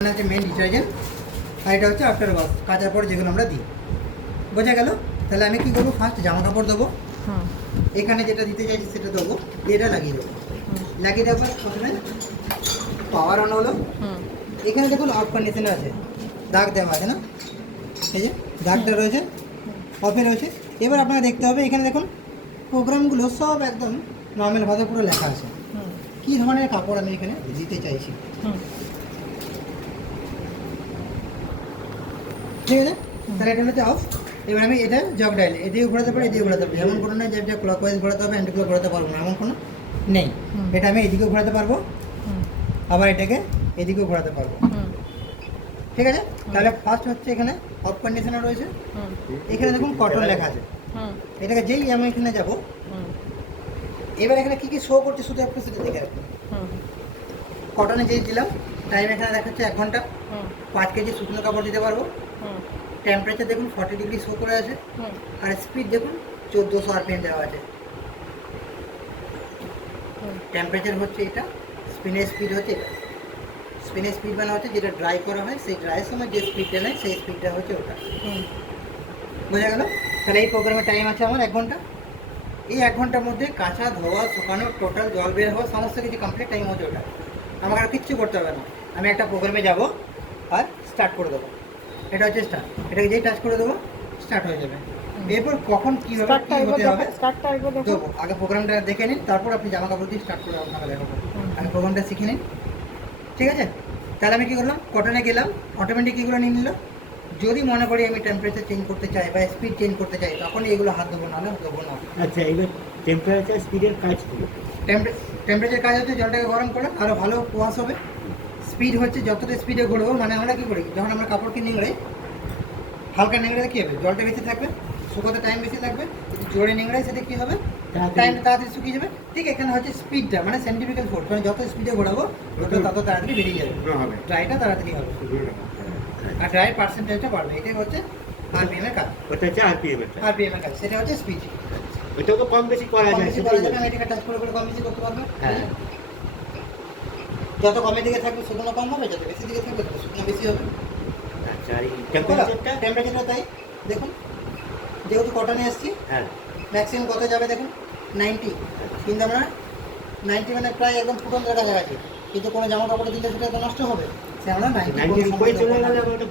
হচ্ছে main detergent, আর এটা হচ্ছে আফটার ওয়াশ, কাচার পর যেগুলো আমরা দিই। বোঝা গেল? তাহলে আমি কি করবো, ফার্স্ট জামা কাপড় দেবো, এখানে যেটা দিতে চাইছি সেটা দেবো, এটা লাগিয়ে দেবো। লাগিয়ে দেওয়ার পর প্রথমে পাওয়ার অন হলো। এখানে দেখুন অফ কন্ডিশনে আছে, দাগ দেওয়া আছে না, এই যে দাগটা রয়েছে, অফে রয়েছে। এবার আপনারা দেখতে হবে এখানে দেখুন প্রোগ্রামগুলো সব একদম নর্মাল ভাবে পুরো লেখা আছে, কী ধরনের কাপড় আমি এখানে দিতে চাইছি। ঠিক আছে, তাহলে এটা হচ্ছে অফ। এবার আমি এটা জগ ডাইল এদিকে ঘোরাতে পারি, এদিকে ঘোরাতে পারি, এমন কোনো নয় যে এটা ক্লকওয়াইজ ঘোরাতে হবে, অ্যান্টি ক্লক ঘোরাতে পারবো না, এমন কোনো নেই। এটা আমি এদিকেও ঘোরাতে পারবো, আবার এটাকে এদিকেও ঘোরাতে পারবো। ঠিক আছে, তাহলে ফার্স্ট হচ্ছে এখানে অফ কন্ডিশনার রয়েছে, এখানে দেখুন কটন লেখা আছে, এটাকে যেই আমি এখানে যাব, এবার এখানে কী কী শো করছে শুধু আপনি সেটা দেখে রাখুন। কটনে যেই দিলাম, টাইম এখানে দেখাচ্ছে 1 ঘন্টা, 5 কেজি শুকনো কাপড় দিতে পারবো। টেম্পারেচার দেখুন 40 ডিগ্রি শো করে আছে, আর স্পিড দেখুন 1400 আরপিএম দেওয়া আছে। টেম্পারেচার হচ্ছে এটা, স্পিনের স্পিড হচ্ছে এটা। স্পিনের স্পিড মানে হচ্ছে যেটা ড্রাই করা হয়, সেই ড্রাইয়ের সময় যে স্পিডটা নেয় সেই স্পিডটা হচ্ছে ওটা। বোঝা গেল? তাহলে এই প্রোগ্রামের টাইম আছে আমার 1 ঘন্টা। এই 1 ঘন্টার মধ্যে কাঁচা, ধোয়া, শুকানো, টোটাল জল বের হওয়া সমস্ত কিছু কমপ্লিট টাইম হচ্ছে ওটা। আমাকে আর কিচ্ছু করতে হবে না, আমি একটা প্রোগ্রামে যাব আর স্টার্ট করে দেবো। এটা হচ্ছে স্টার্ট, এটাকে যেই টাচ করে দেবো স্টার্ট হয়ে যাবে। এরপর কখন কীভাবে কী হতে হবে দেবো, আগে প্রোগ্রামটা দেখে নিন, তারপর আপনি জামা কাপড় দিয়ে স্টার্ট করে আপনাকে দেখাবো। আগে প্রোগ্রামটা শিখে নিন, ঠিক আছে? তাহলে আমি কী করলাম, কটনে গেলাম, অটোমেটিক এগুলো নিয়ে নিল। যদি মনে করি আমি টেম্পারেচার চেঞ্জ করতে চাই বা স্পিড চেঞ্জ করতে চাই, তখন এগুলো হাত দেবো, নাহলে দেবো না। আচ্ছা, এবার টেম্পারেচার স্পিডের কাজ কি? টেম্পারেচার কাজ হচ্ছে জলটাকে গরম করে আরও ভালো ওয়াশ হবে। স্পিড হচ্ছে যতটা স্পিডে ঘুরবো, মানে আমরা কী করি যখন আমরা কাপড়কে নিংড়ে, হালকা নিংড়ে কী হবে, জলটা বেশি থাকবে, শুকোতে টাইম বেশি লাগবে। যদি জোরে নিংড়াই সেটা কী হবে, টাইমটা তাড়াতাড়ি শুকিয়ে যাবে। ঠিক এখানে হচ্ছে স্পিডটা, মানে সেন্টিফিক্যাল ফোর্স, মানে যত স্পিডে ঘোরাবো তত তাড়াতাড়ি বেরিয়ে যাবে, ড্রাইটা তাড়াতাড়ি হবে, আর ড্রাই পার্সেন্টেজটা বাড়বে। এটাই হচ্ছে আরপিএম এর কাজ। ওটা হচ্ছে আরপিএম এর কাজ। আরপিএম এর কাজ, সেটা হচ্ছে স্পিড। ওটাও তো কম বেশি করা যায়, আমি এটাকে টাচ করে কম বেশি করতে পারবো। হ্যাঁ, যত কমের দিকে থাকবে শুকনো কম হবে, যত বেশি দিকে থাকবে তত শুকনো বেশি হবে। আচ্ছা, আর এই টেম্পারেচারটা তাই দেখুন, যেহেতু কটনে এসছি, হ্যাঁ, ম্যাক্সিমাম কত যাবে দেখুন 90, কিন্তু আমরা 90 মানে প্রায় একদম ফুটন্ত কাছাকাছি, কিন্তু কোনো জামা কাপড় দিলে সেটা তো নষ্ট হবে, সে আমরা 90 উপরে চলে গেলে ওটা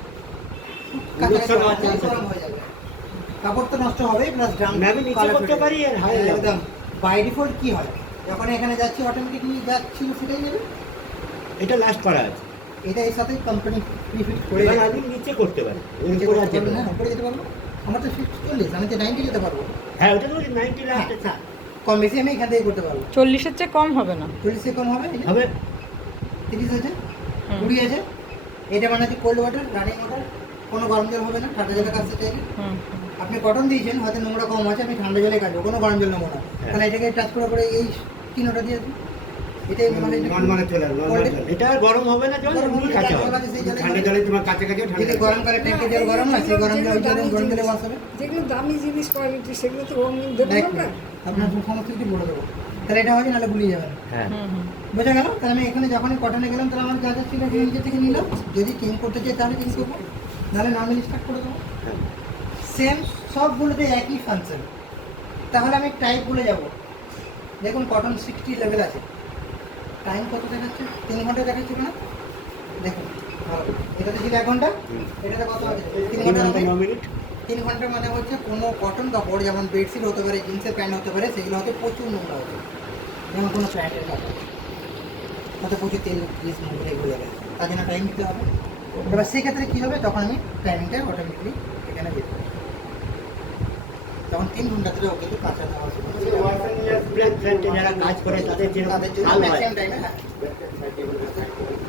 গরম হয়ে যাবে, কাপড় তো নষ্ট হবে, প্লাস ড্রাম আমি নিচে করতে পারি আর হাই একদম। বাই ডিফল্ট কি হয়, যখন এখানে যাচ্ছি অটোমেটিকলি যা ছিল সেটাই নেবে। এটা লাস্ট করা আছে, এটা এর সাথে কোম্পানি প্রিফিট করে এবার আমি নিচে করতে পারি, উপরে আর যেতে না, পারি। উপরে যেতে পারবো, আমার তো 40, আমি তো 90 যেতে পারবো। হ্যাঁ, ওটা তো 90 লাস্ট আছে। কম বেশি আমি এখান থেকে করতে পারবো, 40-এর চেয়ে কম হবে না। 40 সে কম হবে, হবে 30 আছে, 20 আছে। এটা মানে হচ্ছে কোল্ড ওয়াটার, রানিং ওয়াটার, কোনো গরম জল হবে না, ঠান্ডা জলে কাজতে চাইলে। আপনি কটন দিয়েছেন, হয়তো নোংরা কম আছে, আমি ঠান্ডা জলে কাজবো, কোনো গরম জল নেবো না। তাহলে এটাকে টাচ করে এই চিহ্নটা দিয়ে দিন, এটাই নরমালে চলে আসবে, নরমাল চলে। এটা আর গরম হবে না, জল এমনি কাঁচা হবে। ঠান্ডা জলে তোমার কাছে কাছে যদি গরম করে ট্যাঙ্কে জল গরম হয়, সেই গরম জল গরম জলে ওয়াশ হবে। যেগুলো দামি জিনিস কোয়ালিটি, সেগুলো তো রঙ দেবো না। আপনার সমস্ত কিছু বলে দেবো, তাহলে এটা হয়তো নাহলে ভুলিয়ে যাবেন। হ্যাঁ, বোঝা গেল? তাহলে আমি এখানে যখনই কটনে গেলাম, তাহলে আমার যা যা ছিল নিজে থেকে নিলাম, যদি চেঞ্জ করতে চাই তাহলে চেঞ্জ করবো, নাহলে নর্মালি স্টার্ট করে দেবো। সেম সবগুলোতে একই ফাংশন। তাহলে আমি টাইপ বলে যাব, দেখুন কটন 60 লেভেল আছে, টাইম কত দেখাচ্ছে, 3 ঘন্টা দেখাচ্ছে না, দেখুন ভালো, এটাতে ছিল 1 ঘন্টা, এটাতে কত আছে 3 ঘন্টা, 9 মিনিট। 3 ঘন্টা মানে হচ্ছে কোনো কটন কাপড়, যেমন বেডশিট হতে পারে, জিন্সের প্যান্ট হতে পারে, সেগুলো হতে প্রচুর নোংরা হতো, যেমন কোনো প্যান্টের কাপড় হয়তো প্রচুর তেল গ্রিস নোংরা এগুলো যাবে, তার জন্য টাইম দিতে হবে। এবার সেক্ষেত্রে কী হবে, তখন আমি টাইমিংটা অটোমেটিকলি এখানে দিয়ে দেবো, তখন 3 ঘন্টা ধরে ওকে কিন্তু কাঁচা দেওয়া শুরু হবে। যারা কাজ করে তাদের জন্য তাদের জন্য ভালো হয়। ম্যাক্সিমাম টাইমে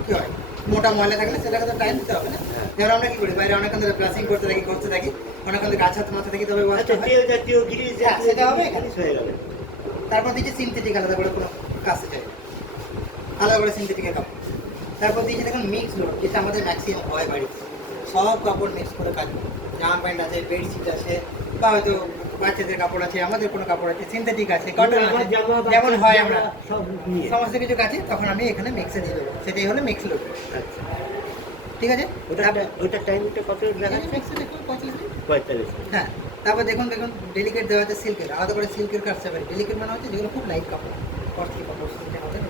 কী হয়, মোটা ময়লা থাকলে সেটাকে তো টাইম দিতে হবে না। যেমন আমরা কী করি, বাইরে অনেকক্ষণ ধরে ব্রাশিং করতে থাকি, অনেকক্ষণ ধরে গাছ হাত মাথা থাকি, তবে আচ্ছা, তেল জাতীয় গ্রিস হ্যাঁ, সেটা হবে এখানে। জিনিস হয়ে গেল। তারপর দিয়েছি সিনথেটিক, আলাদা করে কোনো কাজে চাই, আলাদা করে সিনথেটিকের কাপড়। তারপর দিয়েছি দেখুন মিক্স লোড, যেটা আমাদের ম্যাক্সিমাম হয় বাড়িতে, সব কাপড় মিক্স করে কাজ, জামা প্যান্ট আছে, বেডশিট আছে, বা হয়তো বাচ্চাদের কাপড় আছে, আমাদের কোনো কাপড় আছে, সিনথেটিক আছে, কটন আছে, যেমন হয় আমরা সব নিয়ে। সমস্ত কিছু কাছে, তখন আমি এখানে মিক্সে দিয়ে দেবো, সেটাই হলো মিক্স লোড। আচ্ছা, ঠিক আছে? ওটার টাইমটা কত দেখাচ্ছে? 45 মিনিট। 45। হ্যাঁ, তারপর দেখুন ডেলিকেট দেওয়া আছে সিল্কের, আলাদা করে সিল্কের কাটতে পারি। ডেলিকেট মানে হচ্ছে যেগুলো খুব লাইট কাপড়, কস্টলি কাপড়, সেটা হচ্ছে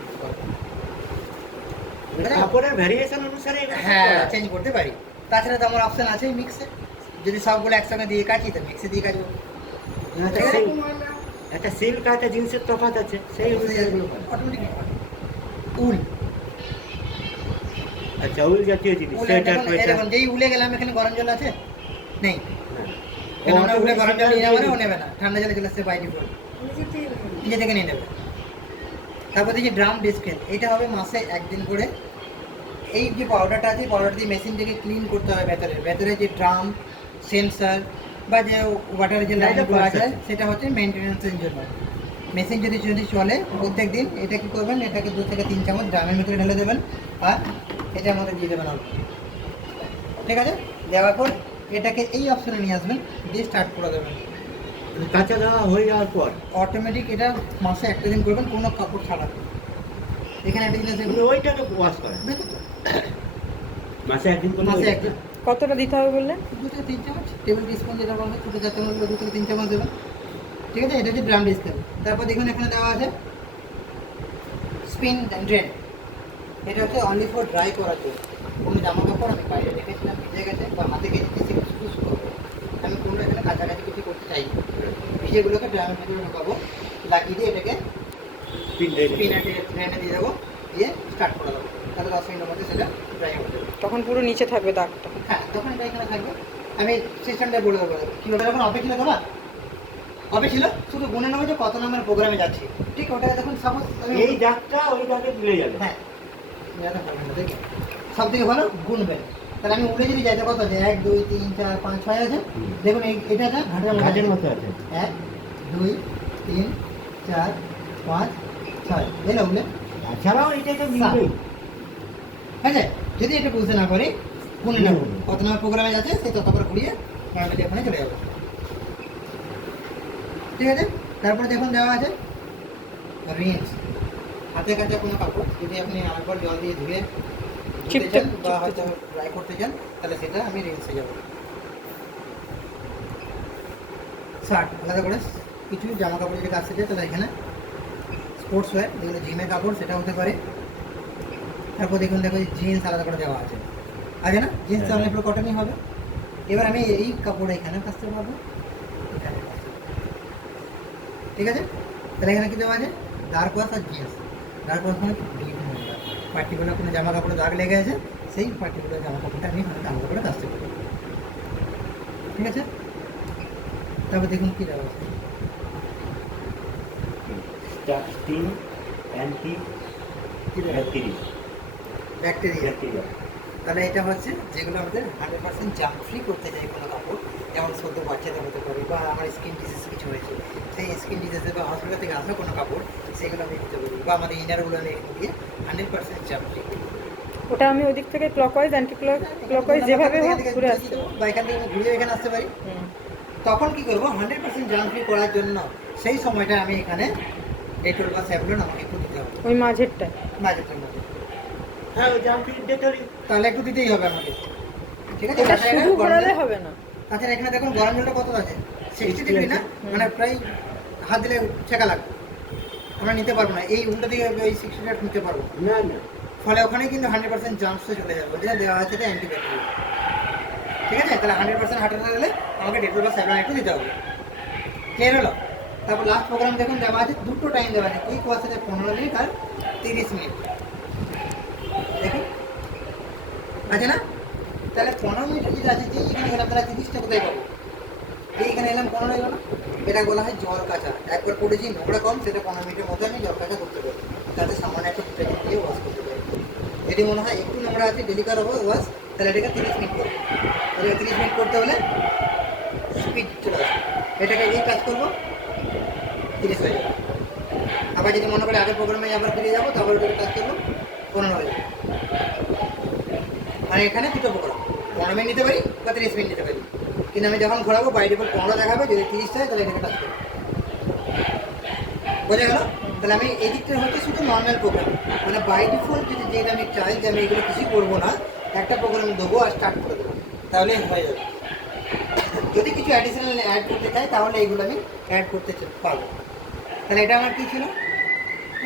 কাপড়ের ভ্যারিয়েশন অনুসারে হ্যাঁ চেঞ্জ করতে পারি। তাছাড়া তো আমার অপশন আছে মিক্সে, যদি সবগুলো একসঙ্গে দিয়ে কাটি তো মিক্সে দিয়ে কাটবো। একটা সিল্ক আর একটা জিন্সের তফাৎ আছে, সেই অনুযায়ী এগুলো করে। অটোমেটিক উল, আচ্ছা, উল জাতীয় জিনিস, উলে সোয়েটার দেখুন, এই টোয়েটার। দেখুন যেই উলে গেলাম এখানে গরম জল আছে নেই, হ্যাঁ। কেন আমরা উলে গরম জল নিয়ে যাবো না, ও ও নেবে না, ঠান্ডা জলে চলে আসছে বাই ডিফল্ট, নিজেতেই নেবে। নিজে থেকে নিয়ে নেবে। তারপর দেখি ড্রাম ডিসকেল, এটা হবে মাসে একদিন করে। এই যে পাউডারটা আছে, পাউডার দিয়ে মেশিন থেকে ক্লিন করতে হবে ভেতরে যে ড্রাম সেন্সার বা যে ওয়াটারের যে লাইনগুলো আছে সেটা হচ্ছে মেনটেন্যান্সের জন্য। মেশিন যদি চলে প্রত্যেক দিন, এটা কি করবেন, এটাকে 2 থেকে 3 চামচ ড্রামের ভিতরে ঢেলে দেবেন আর এটার মধ্যে দিয়ে দেবেন অল্প, ঠিক আছে? দেওয়ার পর এটাকে এই অপশনে নিয়ে আসবেন, দিয়ে স্টার্ট করে দেবেন। কাঁচা দেওয়া হয়ে যাওয়ার পর অটোমেটিক এটা মাসে একটা দিন করবেন, কোনো কাপড় ছাড়া। এখানে একটা জিনিস দেখুন, ওইটাকে ওয়াশ করে মাসে একদিন করে। মাসে একদিন কতটা দিতে হবে বললেন? 2 থেকে 3 চামচ, টেবিল টিস্পুন যেটা বলা হয়, ছোটো 4 চামচগুলো 2 থেকে 3 চামচ দেবেন, ঠিক আছে? এটা হচ্ছে ড্রাম ডিসকেল। তারপর দেখুন এখানে দেওয়া আছে স্পিন ড্রেন, এটা হচ্ছে অনলি ফর ড্রাই করার জন্য। কোনো জামা কাপড় আমি বাইরে রেখেছিলাম ভিজে গেছে বা হাতে গেছে কিছু কিছু করবো, আমি কোনো এখানে কাছাকাছি কিছু করতে চাই না, ভিজেগুলোকে ড্রামের ভিতরে ঢোকাবো, লাগিয়ে দিয়ে এটাকে স্পিনার ড্রেনে দিয়ে দেবো, দিয়ে স্টার্ট করে দেবো, তাহলে 10 মিনিটের মধ্যে সেটা ড্রাই হয়ে যাবে। তখন পুরো নিচে থাকবে দাগটা। হ্যাঁ, তখন এটা এখানে থাকবে। আমি সিস্টেমটা বলে দেবো কীভাবে। যখন অফে ছিল তোমার, অফে ছিল শুধু গুনে নেবো যে কত নম্বর প্রোগ্রামে যাচ্ছি, ঠিক? ওটা যখন সাপোজ এই দাগটা ওই দাগে মিলে যাবে। হ্যাঁ, সব থেকে ভালো গুনবেন। তাহলে আমি উড়ে যদি যাইতে কত আছে, 1 2 3 4 5 6 আছে, দেখুন এটা আছে ঘাটের মতো আছে। 1 2 3 4 5 6 এলো উড়ে। তাছাড়াও এটাকে মিলবেই। ঠিক আছে? যদি এটা বুঝতে না পারি, গুনে নেব কত নম্বর প্রোগ্রামে যাচ্ছে, সেই তত করে ঘুরিয়ে ফ্যামিলি ওখানে চলে যাবো, ঠিক আছে? তারপরে দেখুন দেওয়া আছে রিন্স, হাতে কাছে কোনো কাপড় যদি আপনি আরেকবার জল দিয়ে ধুয়ে ধুতে চান বা হয়তো ড্রাই করতে চান, তাহলে সেটা আমি রিন্সে যাবো। শার্ট আলাদা করে কিছু জামা কাপড় যদি কাছে যায়, তাহলে এখানে স্পোর্টস ওয়্যার যেগুলো জিমের কাপড় সেটা হতে পারে। তারপর দেখুন জিন্স আলাদা করে দেওয়া আছে না? জিন্স তো অনেক কটনই হবে। এবার আমি এই কাপড় এখানে কাচতে পারবো, এখানে কাচতে পারবো, ঠিক আছে? তাহলে এখানে কি দেওয়া আছে, ডার্ক ওয়াশ আর জিন্স। ডার্ক ওয়াশ মানে পার্টিকুলার কোনো জামা কাপড়ে দাগ লেগে আছে, সেই পার্টিকুলার জামা কাপড়টা আমি জামা কাপড়ে কাচতে পারি, ঠিক আছে? তারপর দেখুন কী দেওয়া আছে, স্টিম অ্যান্টি ব্যাকটেরিয়া। তাহলে এটা হচ্ছে যেগুলো আমাদের 100% জার্ম ফ্রি করতে চাই কোনো কাপড়, যেমন সদ্য বাচ্চাদের হতে পারে বা আমার স্কিন ডিজিজ কিছু হয়েছে, সেই স্কিন ডিজিজে বা হসপিটাল থেকে আসা কোনো কাপড়, সেগুলো আমি দিতে পারি, বা আমাদের ইনারগুলো আমি এখানে দিয়ে 100% জার্ম ফ্রি করি। ওটা আমি ওদিক থেকে ক্লকওয়াইজ অ্যান্টি ক্লকওয়াইজ যেভাবে হোক ঘুরে আসতে পারি। বা এখান থেকে ঘুরে এখানে আসতে পারি। তখন কি করবো, 100% জার্ম ফ্রি করার জন্য সেই সময়টা আমি এখানে ডেটল বা স্যাভলন আমাকে একটু দিতে হবে, ওই মাঝেরটা। বাজেটের মধ্যে। হ্যাঁ, ওই জাম্প ডেটরি তাহলে একটু দিতেই হবে আমাকে, ঠিক আছে? এটা শুধু ঘোরালে হবে না। তাছাড়া এখানে দেখুন গরম জলটা কত আছে, 60 ডিগ্রি না, মানে প্রায় হাত দিলে ছেঁকা লাগবে, আমরা নিতে পারবো না, এই উল্টো দিকে ওই 60 নিতে পারবো না না। ফলে ওখানে কিন্তু 100% জাম্পসে চলে যাবে, ওটা দেওয়া আছে এটা অ্যান্টিব্যাকটেরিয়া, ঠিক আছে? তাহলে 100% হাঁটাতে গেলে আমাকে ডেটল বা স্যাভলন একটু দিতে হবে, ক্লিয়ার হলো? তারপর লাস্ট প্রোগ্রাম দেখুন দেওয়া আছে, দুটো টাইম দেওয়া আছে, কুইক ওয়াশ আছে 15 মিনিট আর 30 মিনিট, দেখুন আছে না? তাহলে 15 মিনিট যেটা আছে, যে এখানে গেলাম তাহলে 30টা কোথায় পাবো, এইখানে এলাম 15 এলো না, এটা বলা হয় জল কাচা। একবার করেছি নোংরা কম, সেটা 15 মিনিটের মধ্যে আমি জল কাচা করতে পারি, তাতে সামান্য একটা ডিটারজেন্ট দিয়ে ওয়াশ করতে পারি। যদি মনে হয় একটু নোংরা আছে, ডেলিকার হবে ওয়াশ, তাহলে এটাকে 30 মিনিট করবো। এটাকে 30 মিনিট করতে হলে স্পিড চলে আসবে, এটাকে এই কাজ করবো 30 হয়ে যাবে। আবার যদি মনে করি আগের প্রোগ্রামে আবার ফিরে যাবো, তারপর ওটাকে কাজ করবো 15 হয়ে যাবে। মানে এখানে দুটো প্রোগ্রাম, 15 মিনিট নিতে পারি বা 30 মিনিট নিতে পারি, কিন্তু আমি যখন ঘোরাবো বাই ডিফল্ট 15 দেখাবে, যদি 30 হয় তাহলে এটাকে কাজ করবো, বোঝা গেল? তাহলে আমি এই দিকটা হচ্ছে শুধু নর্মাল প্রোগ্রাম, মানে বাই ডিফল্ট যেটা আমি চাই যে আমি এগুলো কিছুই করবো না, একটা প্রোগ্রাম দেবো আর স্টার্ট করে দেবো, তাহলে হয়ে যাবে। যদি কিছু অ্যাডিশনাল অ্যাড করতে চাই তাহলে এইগুলো আমি অ্যাড করতে পারবো। তাহলে এটা আমার কী ছিল,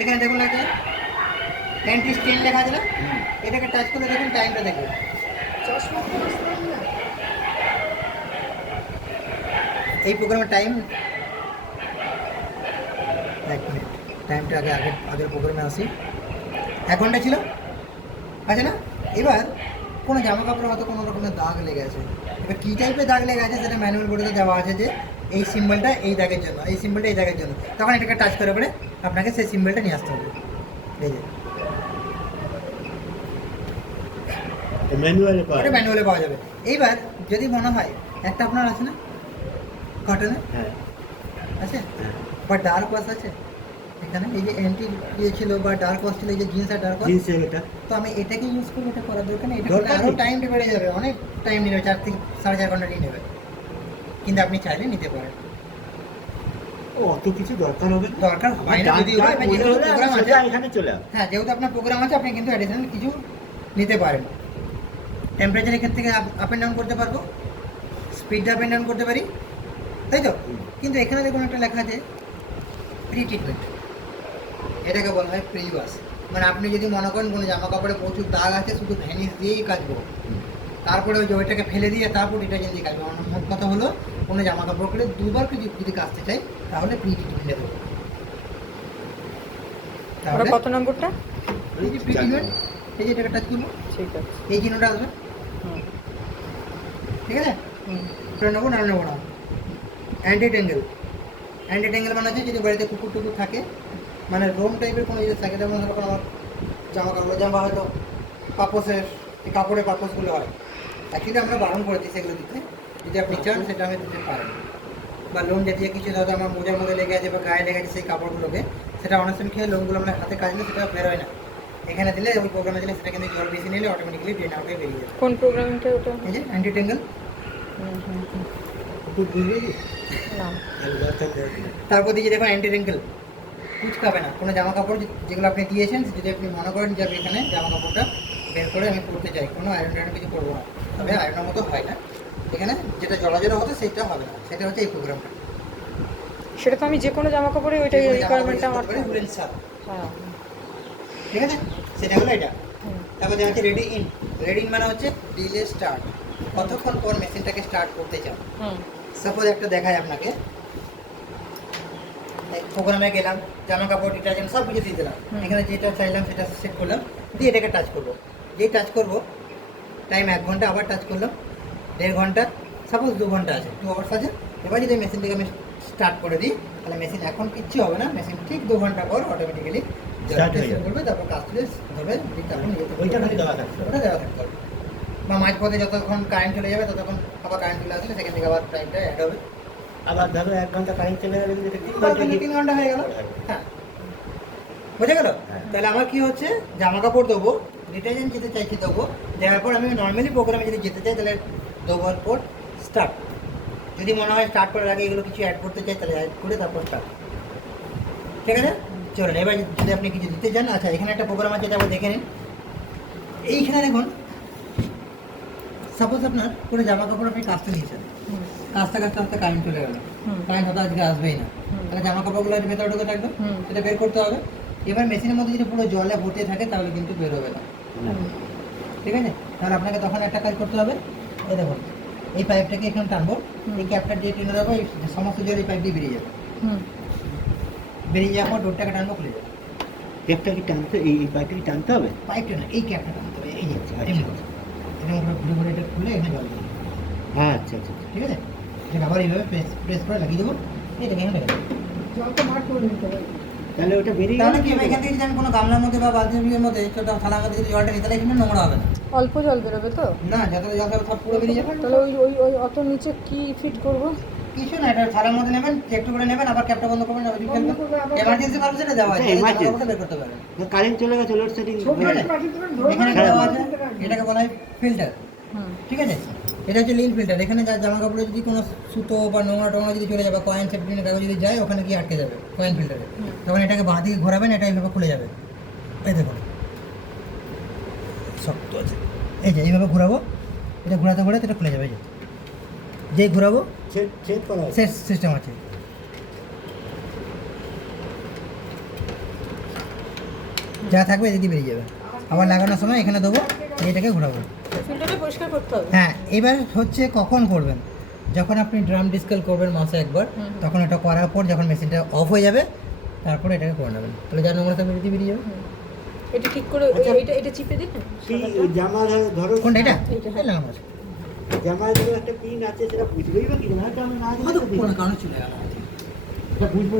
এখানে দেখুন না এন্ট্রি স্টেন লেখা আছে না, এটাকে টাচ করে দেখুন টাইমটা দেখবেন। চশমা পরে আসলাম না। এই প্রোগ্রামের টাইম, এক মিনিট, টাইমটা আগের প্রোগ্রামে আসি। 1 ঘন্টা ছিল, আছে না? এবার কোনো জামা কাপড়ে হয়তো কোনো রকমের দাগ লেগে আছে, এবার কী টাইপের দাগ লেগে আছে সেটা ম্যানুয়াল বোর্ডে দেওয়া আছে যে এই সিম্বলটা এই দাগের জন্য, এই সিম্বলটা এই দাগের জন্য, তখন এটাকে টাচ করে পরে আপনাকে সেই সিম্বলটা নিয়ে আসতে হবে। এই যে ম্যানুয়ালে পাওয়া এটা ম্যানুয়ালে পাওয়া যাবে। এইবার যদি মনে হয় একটা আপনার আছে না কটনে হ্যাঁ আছে হ্যাঁ বা ডার্ক ওয়াশ আছে এখানে, এই যে এন্টি ইয়ে ছিল বা ডার্ক ওয়াশ ছিল, এই যে জিন্স আর ডার্ক ওয়াশ, জিন্সের এটা তো আমি এটাকে ইউজ করবো, এটা করার দরকার নেই, এটা দরকার আরও নেই। টাইম বেড়ে যাবে, অনেক টাইম নেবে, 4 থেকে 4.5 ঘন্টা নিয়ে নেবে, কিন্তু আপনি চাইলে নিতে পারেন। ও অত কিছু দরকার হবে না। দরকার হয় না, যদি হয়, মনে হলে প্রোগ্রাম আছে, সোজা এখানে চলে আসবে। হ্যাঁ যেহেতু আপনার প্রোগ্রাম আছে আপনি কিন্তু অ্যাডিশনাল কিছু নিতে পারেন। টেম্পারেচার এখান থেকে আপ অ্যান্ড ডাউন করতে পারবো, স্পিডটা আপ অ্যান্ড ডাউন করতে পারি, তাই তো? কিন্তু এখানে দেখুন একটা লেখা আছে প্রি ট্রিটমেন্ট, এটাকে বলা হয় প্রি ওয়াশ। মানে আপনি যদি মনে করেন কোনো জামা কাপড়ে প্রচুর দাগ আছে, শুধু ভ্যানিশ দিয়েই কাচবো, তারপরে ওই যে ওইটাকে ফেলে দিয়ে তারপর ডিটারজেন্ট দিয়ে কাচবো। আমার মোট কথা হলো কোনো জামা কাপড় করে 2বার যদি কাচতে চাই তাহলে প্রি ট্রিটমেন্টে দেবো। ওটা তাহলে কত নম্বরটা? এই যে প্রি ট্রিটমেন্ট, এই যে এটাকে টাচ করবো, ঠিক আছে। এই চিহ্নটা আসবে, হুম ঠিক আছে? হুম ওটা নেবো না নেবো না। অ্যান্টি ট্যাঙ্গেল, অ্যান্টি ট্যাঙ্গেল মানে হচ্ছে যদি বাড়িতে কুকুর টুকুর থাকে, মানে রোম টাইপের কোনো জিনিস থাকে, যেমন ধরো আমার জামা হয়তো পাপোসের, এই কাপড়ের পাপোসগুলো হয়, অ্যাকচুয়ালি আমরা বারণ করে দিই সেগুলো দিতে, যদি আপনি চান সেটা আমি দিতে পারেন। বা লোম জাতীয় কিছু হয়তো আমার মোজার মধ্যে লেগে আছে বা গায়ে লেগে আছে সেই কাপড়গুলোকে, সেটা অনেক সময় খেয়ে লোমগুলো আমরা হাতে কাটলে সেটা বেরোয় না, এখানে দিলে ওই প্রোগ্রামে দিলে সেটা কিন্তু জল বেশি নিলে অটোমেটিক্যালি ড্রেন আউটে বেরিয়ে যাবে। কোন প্রোগ্রামিংটা ওটা? এই যে অ্যান্টি ট্যাঙ্গেল, হুম হুম হুম। কুকুর বুঝবে কি? না তারপর দিকে দেখুন অ্যান্টি রিঙ্কেল, কুচকাবে না। কোনো জামা কাপড় যেগুলো আপনি দিয়েছেন, যদি আপনি মনে করেন যে আমি এখানে জামা কাপড়টা বের করে আমি পরতে চাই, কোনো আয়রন টায়রন কিছু করবো না, তবে আয়রনের মতো হয় না, এখানে যেটা জড়াজড়ো হতো সেটা হবে না, সেটা হচ্ছে এই প্রোগ্রামটা। সেটা তো আমি যে কোনো জামা কাপড়ে ওইটাই রিকোয়ারমেন্টটা আমার থাকে। উলেন সার্ফ, হ্যাঁ ঠিক আছে, সেটা হলো এটা। হুম তারপর দেখা যাচ্ছে রেডি ইন, রেডি ইন মানে হচ্ছে ডিলে স্টার্ট, কতক্ষণ পর মেশিনটাকে স্টার্ট করতে চাও। হুম সাপোজ একটা দেখায় আপনাকে, প্রোগ্রামে গেলাম, জামা কাপড় ডিটারজেন্ট সব কিছু দিয়ে দিলাম, এখানে যেটা চাইলাম সেটা সেট করলাম, দিয়ে এটাকে টাচ করবো, যেই টাচ করবো টাইম 1 ঘন্টা, আবার টাচ করলাম 1.5 ঘন্টা, সাপোজ 2 ঘন্টা আছে, 2 আওয়ার্স আছে। এবার যদি মেশিনটাকে আমি স্টার্ট করে দিই তাহলে মেশিন এখন কিচ্ছু হবে না, মেশিন ঠিক 2 ঘন্টা পর অটোমেটিক্যালি Start হয়ে যাবে। করবে, তারপর কাজ তুলে ধরবে, তারপর নিজে ওইটা খালি দেওয়া থাকবে। ওটা দেওয়া থাকতে হবে। বা মাঝ পথে যতক্ষণ কারেন্ট চলে যাবে ততক্ষণ আবার কারেন্ট চলে আসলে সেখান থেকে আবার টাইমটা অ্যাড হবে, আবার ধরো 1 ঘন্টা কারেন্ট চলে গেলে যেটা 3 ঘন্টা 3 ঘন্টা হয়ে গেল। হ্যাঁ, বুঝে গেল? হ্যাঁ। তাহলে আমার কি হচ্ছে, জামা কাপড় দেবো, ডিটারজেন্ট যেতে চাইছি দেবো, দেওয়ার পর আমি নর্মালি প্রোগ্রামে যদি যেতে চাই তাহলে দেওয়ার পর স্টার্ট, যদি মনে হয় স্টার্ট করার আগে এগুলো কিছু অ্যাড করতে চাই তাহলে অ্যাড করে তারপর স্টার্ট, ঠিক আছে? চলুন এবার যদি আপনি কিছু দিতে চান, আচ্ছা এখানে একটা প্রোগ্রাম আছে, এটা আবার দেখে নিন। এইখানে দেখুন, সাপোজ আপনার কোনো জামা কাপড় আপনি কাচতে নিয়েছেন, হুম কাচতে কাচতে কাচতে কারেন্ট চলে গেল, হুম কারেন্ট হয়তো আজকে আসবেই না, হুম। তাহলে জামা কাপড়গুলো ভেতরে ঢুকে থাকবে, হুম। সেটা বের করতে হবে। এবার মেশিনের মধ্যে যদি পুরো জলে ভর্তি থাকে তাহলে কিন্তু বেরোবে না, ঠিক আছে? তাহলে আপনাকে তখন একটা কাজ করতে হবে, এই দেখুন এই পাইপটাকে এখানে টানবো, এই ক্যাপটা দিয়ে টেনে দেবো, এই সমস্ত জল এই পাইপ দিয়ে বেরিয়ে যাবে, হুম বেরিয়ে যাওয়ার পর ডোরটাকে টানবো, খুলে যাবে। ক্যাপটা কি টানতে, এই পাইপটা কি টানতে হবে? পাইপটা না, এই ক্যাপটা টানতে হবে, এই যে আচ্ছা, এমনি আচ্ছা। এটা আমরা ঘুরে ঘুরে এটা খুলে এখানে জল দেবো, আচ্ছা আচ্ছা আচ্ছা। ঠিক আছে? এটা আবার এইভাবে প্রেস করে লাগিয়ে দেবো, এটাকে এখানে রেখে দেবো। জলটা ভাগ করে নিতে হবে। তাহলে ওটা বেরিয়ে তাহলে গেলে কি হবে, এখান থেকে যদি আমি কোনো গামলার মধ্যে বা বালতির মধ্যে ছোট থালার মধ্যে যদি জলটা নিই তাহলে এখানে নোংরা হবে না, অল্প জল বেরোবে তো? না যত জল থাকবে সব পুরো বেরিয়ে যাবে। তাহলে ওই ওই ওই অত নিচে কি ফিট করব? কিছু না, এটা থালার মধ্যে নেবেন, একটু করে নেবেন, আবার ক্যাপটা বন্ধ করবেন, আবার বন্ধ করবে, আবার- এমার্জেন্সি ভাবে সেটা দেওয়া আছে, আচ্ছা, emergency। জামা কাপড়টা বের করতে পারেন। কারেন্ট চলে গেছে, লোড সেটিং ছোট ঠিক আছে? একটা বাটি দেবেন, ধরে এখানে রাখবেন, দেওয়া আছে, দিতে রাখবেন। এটাকে বলা হয় ফিল্টার, হুম ঠিক আছে? এটা হচ্ছে লিন ফিল্টার, এখানে যা জামা কাপড়ে যদি কোনো সুতো বা নোংরা টোংরা যদি চলে যাবে, কয়েন সেফটিনের কাগজ যদি যায় ওখানে গিয়ে আটকে যাবে কয়েন ফিল্টারে, তখন এটাকে বাঁ দিকে ঘোরাবেন, এটা এইভাবে খুলে যাবে, এই দেখুন শক্ত আছে, এই যে এইভাবে ঘোরাবো, এটা ঘোরাতে ঘোরাতে এটা খুলে যাবে। এই যে যেই ঘোরাবো সেট করা আছে। সেট সিস্টেম আছে। যা থাকবে এদিকে বেরিয়ে যাবে। আবার লাগানোর সময় এখানে দেবো, এটাকে ঘোরাবো। ফিল্টারটা পরিষ্কার করতে হবে। হ্যাঁ, এবার হচ্ছে কখন করবেন, যখন আপনি ড্রাম ডিসকেল করবেন মাসে একবার, তখন এটা করার পর যখন মেশিনটা অফ হয়ে যাবে তারপরে এটাকে করে নেবেন, তাহলে যা নোংরা থাকবে এদিকে বেরিয়ে যাবে। এটা ঠিক করে আচ্ছা। এটা চিপে দিন না কি জামা ধরো কোনটা এটা? এইটা, হ্যাঁ। এই লাগানো আছে। জামায় ধরো একটা পিন আছে, সেটা বুঝবেই বা কি করে? হয়তো আমি না জানি হয়তো তো কোনো কারণে চলে গেল। এটা বুঝবো